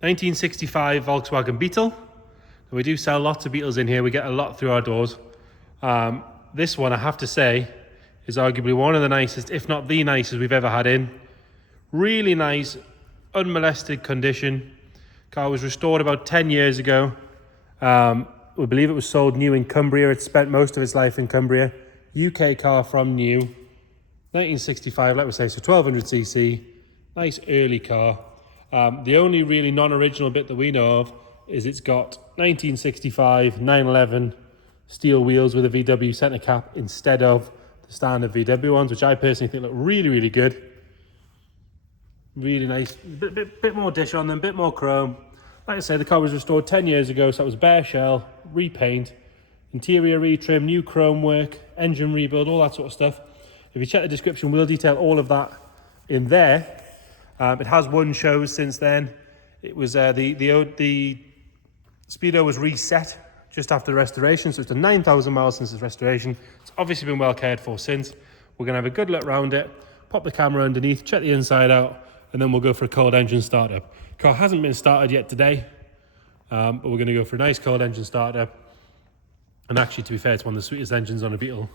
1965 Volkswagen Beetle. We do sell lots of Beetles in here. We get a lot through our doors. This one, I have to say, is arguably one of the nicest, if not the nicest we've ever had in. Really nice, unmolested condition. Car was restored about 10 years ago. We believe it was sold new in Cumbria. It spent most of its life in Cumbria. UK car from new. 1965, like we say, so 1200cc. Nice early car. The only really non-original bit that we know of is it's got 1965 911 steel wheels with a VW centre cap instead of the standard VW ones, which I personally think look really, really good. Really nice. Bit more dish on them, bit more chrome. Like I say, the car was restored 10 years ago, so it was bare shell, repaint, interior retrim, new chrome work, engine rebuild, all that sort of stuff. If you check the description, we'll detail all of that in there. It has won shows since then. It was the Speedo was reset just after the restoration, so it's done 9,000 miles since its restoration. It's obviously been well cared for since. We're going to have a good look around it, pop the camera underneath, check the inside out, and then we'll go for a cold engine startup. Car hasn't been started yet today, but we're going to go for a nice cold engine startup. And actually, to be fair, it's one of the sweetest engines on a Beetle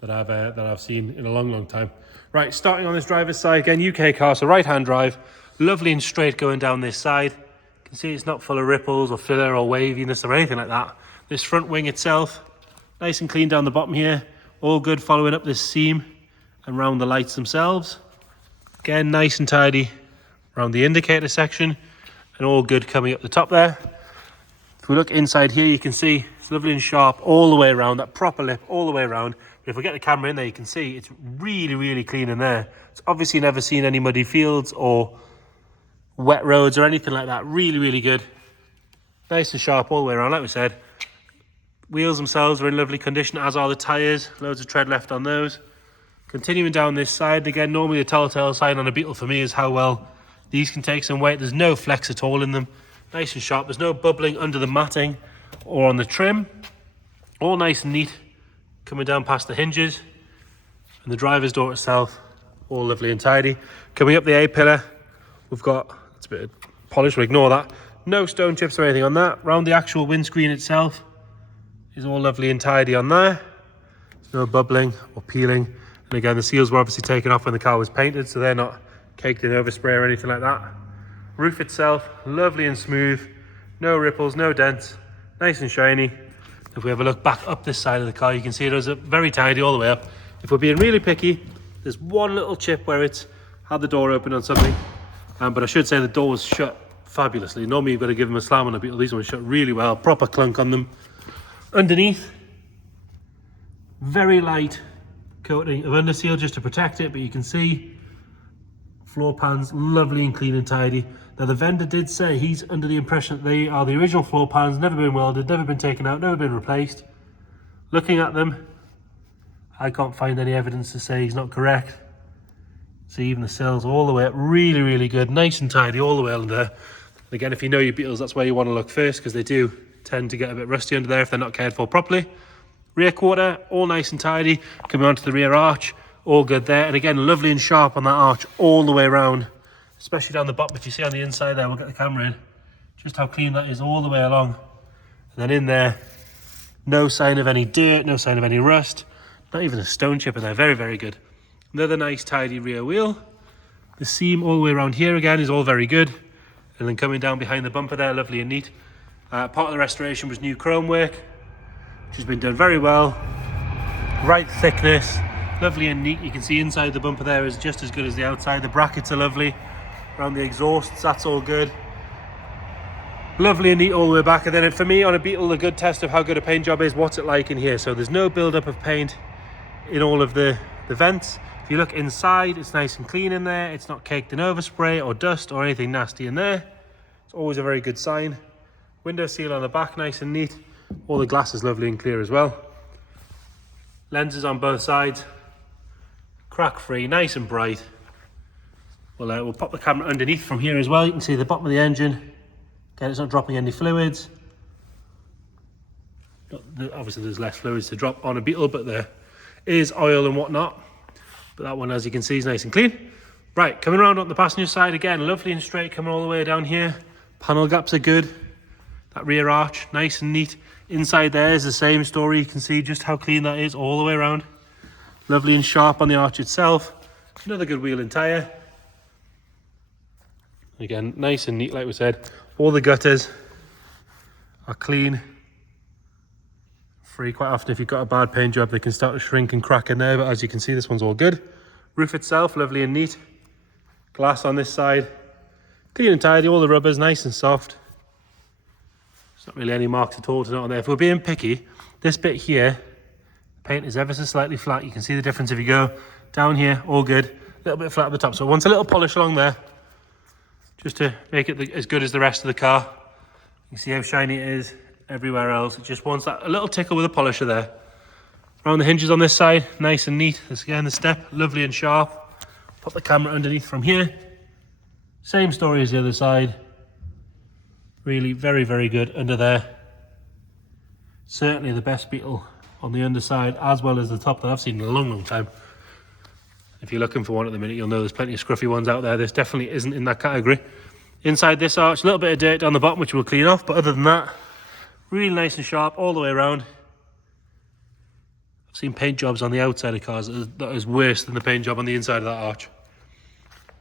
that I've seen in a long, long time. Right, starting on this driver's side, again, UK car, so right-hand drive, lovely and straight going down this side. You can see it's not full of ripples or filler or waviness or anything like that. This front wing itself, nice and clean down the bottom here, all good following up this seam and round the lights themselves. Again, nice and tidy around the indicator section and all good coming up the top there. If we look inside here, you can see it's lovely and sharp all the way around, that proper lip all the way around. But if we get the camera in there, you can see it's really, really clean in there. It's obviously never seen any muddy fields or wet roads or anything like that. Really, really good. Nice and sharp all the way around, like we said. Wheels themselves are in lovely condition, as are the tyres. Loads of tread left on those. Continuing down this side, again, normally a telltale sign on a Beetle for me is how well these can take some weight. There's no flex at all in them. Nice and sharp. There's no bubbling under the matting or on the trim. All nice and neat. Coming down past the hinges. And the driver's door itself, all lovely and tidy. Coming up the A-pillar, we've got, it's a bit of polish, we'll ignore that. No stone chips or anything on that. Round the actual windscreen itself is all lovely and tidy on there. There's no bubbling or peeling. And again, the seals were obviously taken off when the car was painted, so they're not caked in overspray or anything like that. Roof itself, lovely and smooth. No ripples, no dents. Nice and shiny. If we have a look back up this side of the car, you can see it was very tidy all the way up. If we're being really picky, there's one little chip where it's had the door open on something. But I should say the door was shut fabulously. Normally you've got to give them a slam on a Beetle. These ones shut really well. Proper clunk on them. Underneath, very light coating of underseal just to protect it, but you can see floor pans lovely and clean and tidy. Now the vendor did say he's under the impression that they are the original floor pans, never been welded, never been taken out, never been replaced. Looking at them, I can't find any evidence to say he's not correct. See, even the sills all the way up, really, really good, nice and tidy all the way under there. And again, if you know your Beetles, that's where you want to look first, because they do tend to get a bit rusty under there if they're not cared for properly. Rear quarter, all nice and tidy. Coming onto the rear arch, all good there. And again, lovely and sharp on that arch all the way around, especially down the bottom. If you see on the inside there, we'll get the camera in, just how clean that is all the way along. And then in there, no sign of any dirt, no sign of any rust, not even a stone chip in there. Very, very good. Another nice tidy rear wheel. The seam all the way around here again is all very good. And then coming down behind the bumper there, lovely and neat. Part of the restoration was new chrome work, which has been done very well. Right thickness, lovely and neat. You can see inside the bumper there is just as good as the outside. The brackets are lovely. Around the exhausts, that's all good. Lovely and neat all the way back. And then for me on a Beetle, a good test of how good a paint job is, what's it like in here. So there's no build-up of paint in all of the vents. If you look inside, it's nice and clean in there. It's not caked in overspray or dust or anything nasty in there. It's always a very good sign. Window seal on the back, nice and neat. All the glass is lovely and clear as well. Lenses on both sides, crack free, nice and bright. We'll pop the camera underneath from here as well. You can see the bottom of the engine. Again, it's not dropping any fluids. Obviously there's less fluids to drop on a Beetle, but there is oil and whatnot. But that one, as you can see, is nice and clean. Right, coming around on the passenger side again, lovely and straight, coming all the way down here. Panel gaps are good. That rear arch, nice and neat. Inside there is the same story. You can see just how clean that is all the way around. Lovely and sharp on the arch itself. Another good wheel and tyre. Again, nice and neat, like we said. All the gutters are clean. Free. Quite often if you've got a bad paint job, they can start to shrink and crack in there, but as you can see, this one's all good. Roof itself, lovely and neat. Glass on this side. Clean and tidy, all the rubber's nice and soft. There's not really any marks at all to note on there. If we're being picky, this bit here, the paint is ever so slightly flat. You can see the difference if you go down here, all good. A little bit flat at the top, so it wants a little polish along there, just to make it as good as the rest of the car. You can see how shiny it is everywhere else. It just wants that a little tickle with a polisher there. Around the hinges on this side, nice and neat. This again, the step, lovely and sharp. Put the camera underneath from here. Same story as the other side. Really very, very good under there. Certainly the best Beetle on the underside as well as the top that I've seen in a long, long time. If you're looking for one at the minute, you'll know there's plenty of scruffy ones out there. This definitely isn't in that category. Inside this arch, a little bit of dirt down the bottom, which we'll clean off, but other than that, really nice and sharp all the way around. I've seen paint jobs on the outside of cars that is worse than the paint job on the inside of that arch.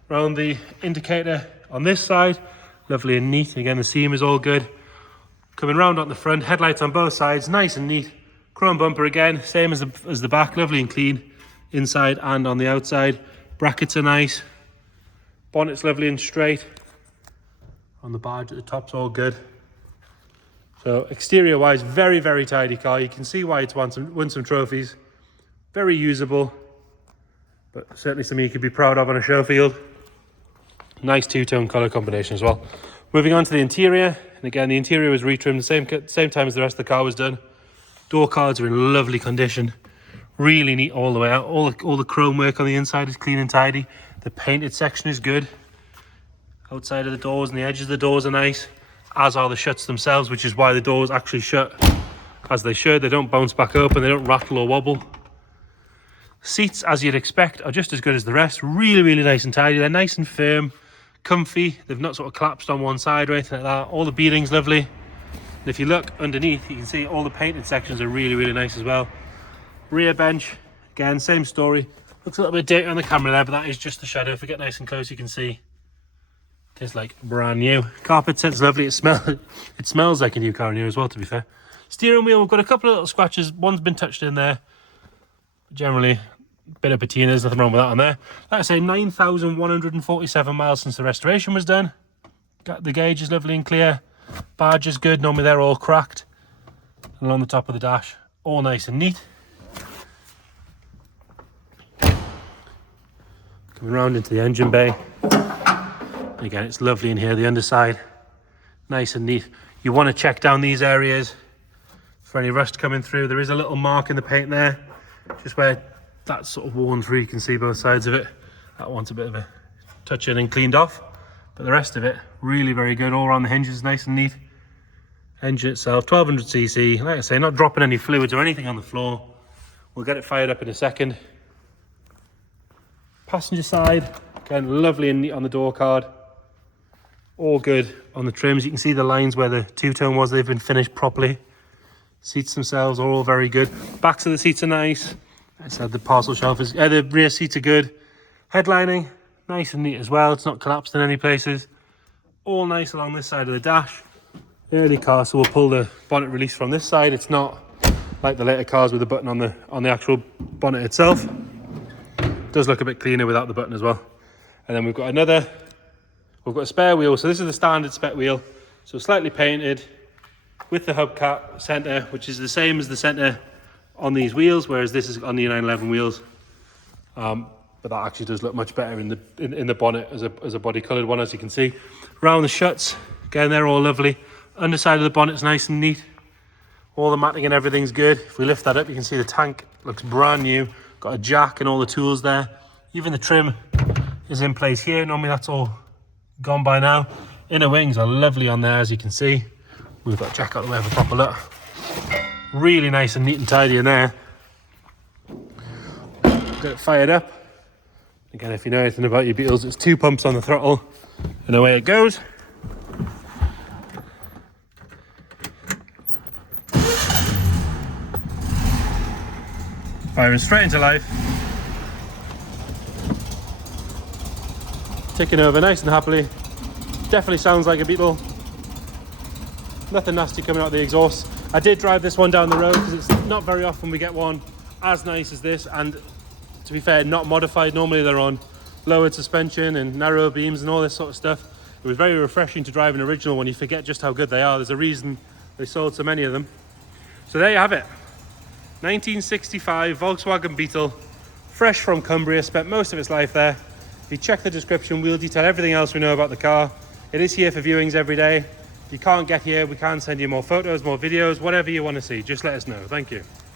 Around the indicator on this side, lovely and neat. Again, the seam is all good. Coming round on the front, headlights on both sides, nice and neat. Chrome bumper again, same as the back, lovely and clean, inside and on the outside. Brackets are nice. Bonnet's lovely and straight. On the badge at the top's all good. So exterior wise, very, very tidy car. You can see why it's won some trophies. Very usable, but certainly something you could be proud of on a show field. Nice two-tone colour combination as well. Moving on to the interior, and again the interior was retrimmed the same time as the rest of the car was done. Door cards are in lovely condition, really neat all the way out. All the chrome work on the inside is clean and tidy. The painted section is good. Outside of the doors and the edges of the doors are nice, as are the shuts themselves, which is why the doors actually shut as they should. They don't bounce back open, they don't rattle or wobble. Seats, as you'd expect, are just as good as the rest. Really, really nice and tidy. They're nice and firm, comfy. They've not sort of collapsed on one side or anything like that. All the beading's lovely. And if you look underneath, you can see all the painted sections are really, really nice as well. Rear bench, again, same story. Looks a little bit dirty on the camera there, but that is just the shadow. If we get nice and close, you can see it's like brand new. Carpet set's lovely. It smells like a new car in here as well, to be fair. Steering wheel, we've got a couple of little scratches. One's been touched in there. Generally, a bit of patina, there's nothing wrong with that on there. Like I say, 9,147 miles since the restoration was done. Got the gauge is lovely and clear. Badge is good. Normally they're all cracked. And along the top of the dash, all nice and neat. Coming round into the engine bay. Again, it's lovely in here, the underside, nice and neat. You want to check down these areas for any rust coming through. There is a little mark in the paint there, just where that's sort of worn through. You can see both sides of it. That wants a bit of a touch in and cleaned off, but the rest of it, really very good. All around the hinges, nice and neat. Engine itself, 1200cc. Like I say, not dropping any fluids or anything on the floor. We'll get it fired up in a second. Passenger side, again, lovely and neat on the door card. All good on the trims. You can see the lines where the two-tone was. They've been finished properly. Seats themselves are all very good. Backs of the seats are nice. I said the parcel shelf is... the rear seats are good. Headlining, nice and neat as well. It's not collapsed in any places. All nice along this side of the dash. Early car, so we'll pull the bonnet release from this side. It's not like the later cars with the button on the actual bonnet itself. It does look a bit cleaner without the button as well. And then we've got a spare wheel. So this is the standard spec wheel. So slightly painted with the hubcap center, which is the same as the center on these wheels, whereas this is on the 911 wheels. But that actually does look much better in the bonnet as a body colored one, as you can see. Around the shuts, again, they're all lovely. Underside of the bonnet's nice and neat. All the matting and everything's good. If we lift that up, you can see the tank looks brand new. Got a jack and all the tools there. Even the trim is in place here. Normally that's all gone by now. Inner wings are lovely on there, as you can see. We've got jack out of the way for a proper look. Really nice and neat and tidy in there. Got it fired up. Again, if you know anything about your Beetles, it's 2 pumps on the throttle and away it goes. Firing straight into life. Ticking over nice and happily. Definitely sounds like a Beetle. Nothing nasty coming out of the exhaust. I did drive this one down the road because it's not very often we get one as nice as this, and to be fair, not modified. Normally they're on lowered suspension and narrow beams and all this sort of stuff. It was very refreshing to drive an original one. You forget just how good they are. There's a reason they sold so many of them. So there you have it. 1965 Volkswagen Beetle, fresh from Cumbria, spent most of its life there. If you check the description, we'll detail everything else we know about the car. It is here for viewings every day. If you can't get here, we can send you more photos, more videos, whatever you want to see. Just let us know. Thank you.